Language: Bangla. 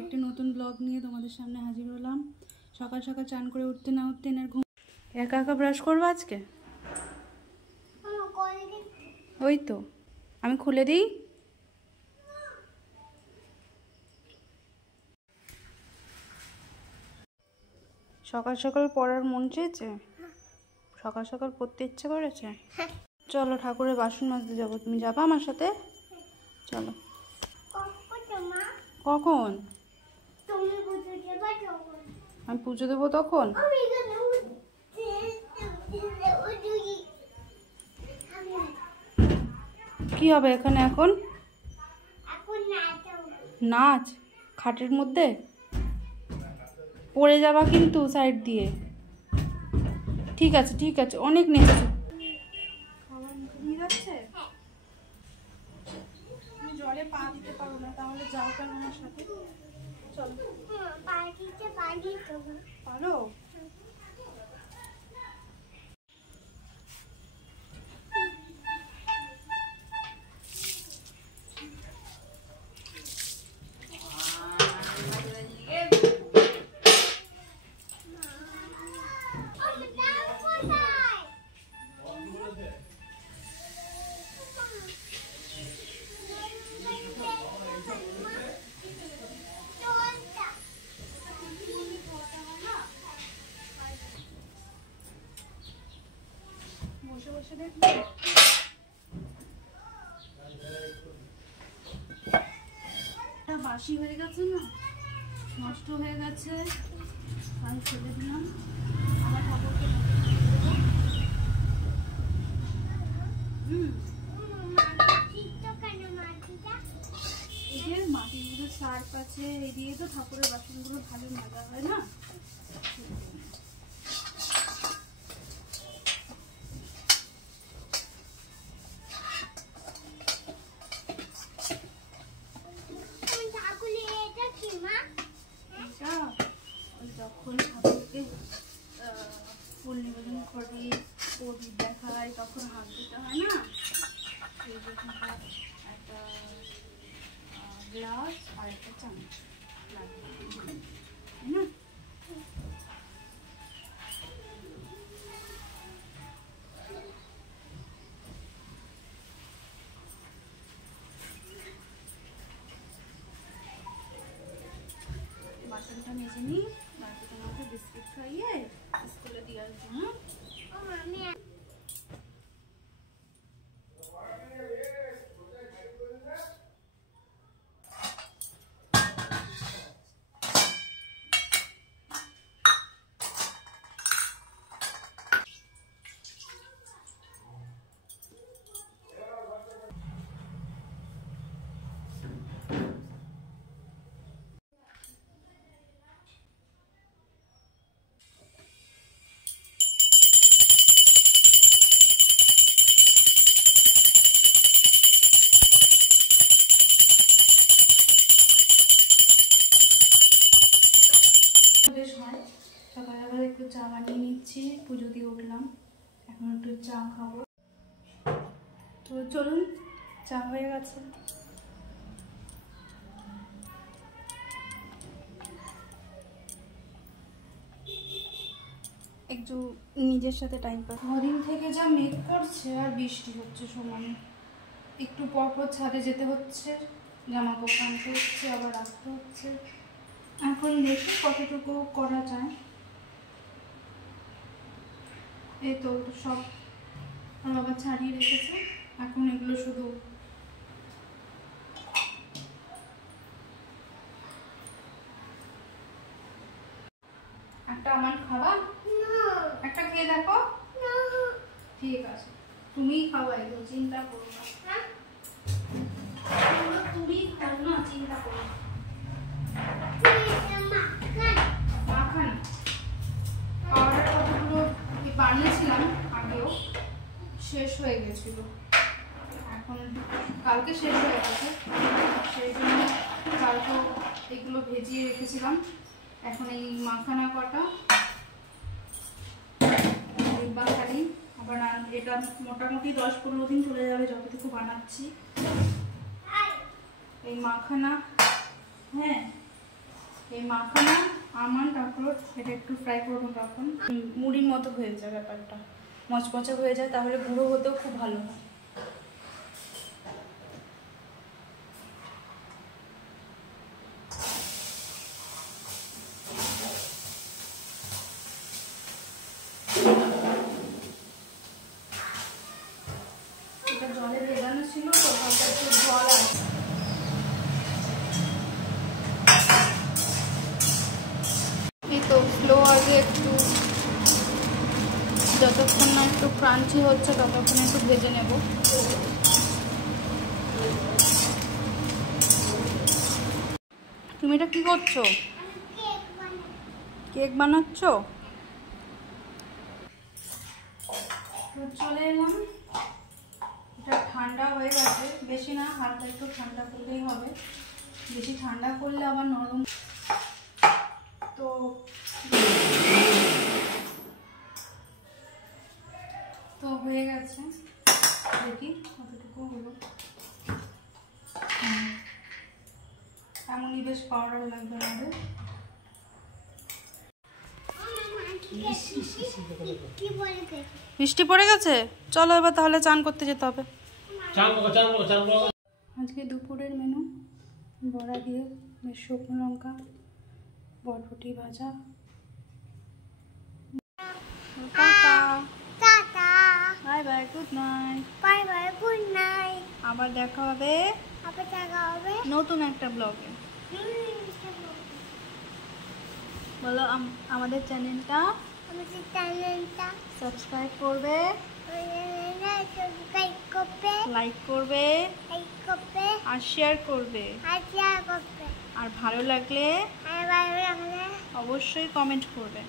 আরেকটা নতুন ব্লগ নিয়ে তোমাদের সামনে হাজির হলাম। সকাল সকাল চান করে উঠতে না উঠতে এনার ঘুম। একা একা ব্রাশ করবো আজকে? ওই তো আমি খুলে দিই। সকাল সকাল পড়ার মন চেয়েছে? সকাল সকাল পড়তে ইচ্ছে করেছে? চলো ঠাকুরের বাসন মাজতে যাবো। তুমি যাবা আমার সাথে? চলো। কখন? আমি পুজো দেবো তখন? কি হবে এখানে এখন? নাচ? খাটের মধ্যে পড়ে যাবা কিন্তু সাইড দিয়ে। ঠিক আছে ঠিক আছে, অনেক নেচেছো। খাবার মুখে নিয়ে যাচ্ছে? তুমি জলে পা দিতে পারো না, তাহলে যাও কেন আমার সাথে? চলো। পারো? বসে বসে দেখবে। বাসি হয়ে গেছে না, নষ্ট হয়ে গেছে, তাই ফেলে দিলাম। আবার ঠাকুরকে এই যে মাটিগুলো সার কাছে এই দিয়ে তো ঠাকুরের বাসনগুলো ভালো মাজা হয় না। যখন ঠাকুরকে ফুল নিবেদন করি, প্রদীপ দেখায়, তখন হাত দিতে হয় না। সেই জন্য একটা গ্লাস আর একটা চামচ লাগবে, তাই না? বাসনটা মেজে নিই, তারপর তোমাকে বিস্কুট খাইয়ে স্কুলে দিয়ে আসবো। বেশ হয়, সকালবেলা একটু চা বানিয়ে নিচ্ছি, পুজো দিয়ে উঠলাম, এখন একটু চা খাবো। তো চলুন, চা হয়ে গেছে। একটু নিজের সাথে টাইম পাস। কদিন থেকে যা মেঘ করছে আর বৃষ্টি হচ্ছে সমানে, একটু পরপর ছাদে যেতে হচ্ছে, জামা কাপড় আনতে হচ্ছে, আবার রাখতে হচ্ছে। এখন দেখি কতটুকু করা যায়। এই তো সব বাবা ছাড়িয়ে রেখেছে, এখন এগুলো শুধু একটা আমার খাওয়া, একটা খেয়ে দেখো। ঠিক আছে, তুমিই খাওয়া, একদম চিন্তা করো না, তুমিই খাও না, চিন্তা করো না। মাখান পাউডার কতগুলো বানিয়েছিলাম আগেও, শেষ হয়ে গেছিল, এখন কালকে শেষ হয়ে গেছে, সেই জন্য কালকে এগুলো ভেজিয়ে রেখেছিলাম। এখন এই মাখানা কটা ডিব্বা খালি, আবার এটা মোটামুটি 10-15 দিন চলে যাবে যতটুকু বানাচ্ছি। এই মাখানা, হ্যাঁ এই মাখানা আমন্ড আখরোট এটা একটু ফ্রাই করবো তখন মুড়ির মতো হয়ে যায়, ব্যাপারটা মচমচে হয়ে যায়, তাহলে গুঁড়ো হতেও খুব ভালো হয়। এটা জলে ভেজানো ছিল তো, হালকা একটু জল আছে। এই তো স্লো আগে একটু, যতক্ষণ না একটু ক্রাঞ্চি হচ্ছে ততক্ষণ একটু ভেজে নেব। তুমি এটা কি করছো? কেক বানাচ্ছ? চলে এলাম, এটা ঠান্ডা হয়ে গেছে, বেশি না, হালকা একটু ঠান্ডা করলেই হবে, বেশি ঠান্ডা করলে আবার নরম। তো তো হয়ে গেছে, দেখি কতটুকু হলো। এমনই বেশ পাউডার লাগবে আমাদের। বৃষ্টি পড়ে গেছে, চলো এবার তাহলে চান করতে যেতে হবে। আজকে দুপুরের মেনু বড়া দিয়ে বেশ শুকনো লঙ্কা, বরবটি ভাজা। Bye bye, good night. Bye bye, good night. আবার দেখা হবে নতুন একটা ব্লগে। বলো আমাদের চ্যানেলটা সাবস্ক্রাইব করবে, লাইক করবে আর শেয়ার করবে, আর ভালো লাগলে অবশ্যই কমেন্ট করবে।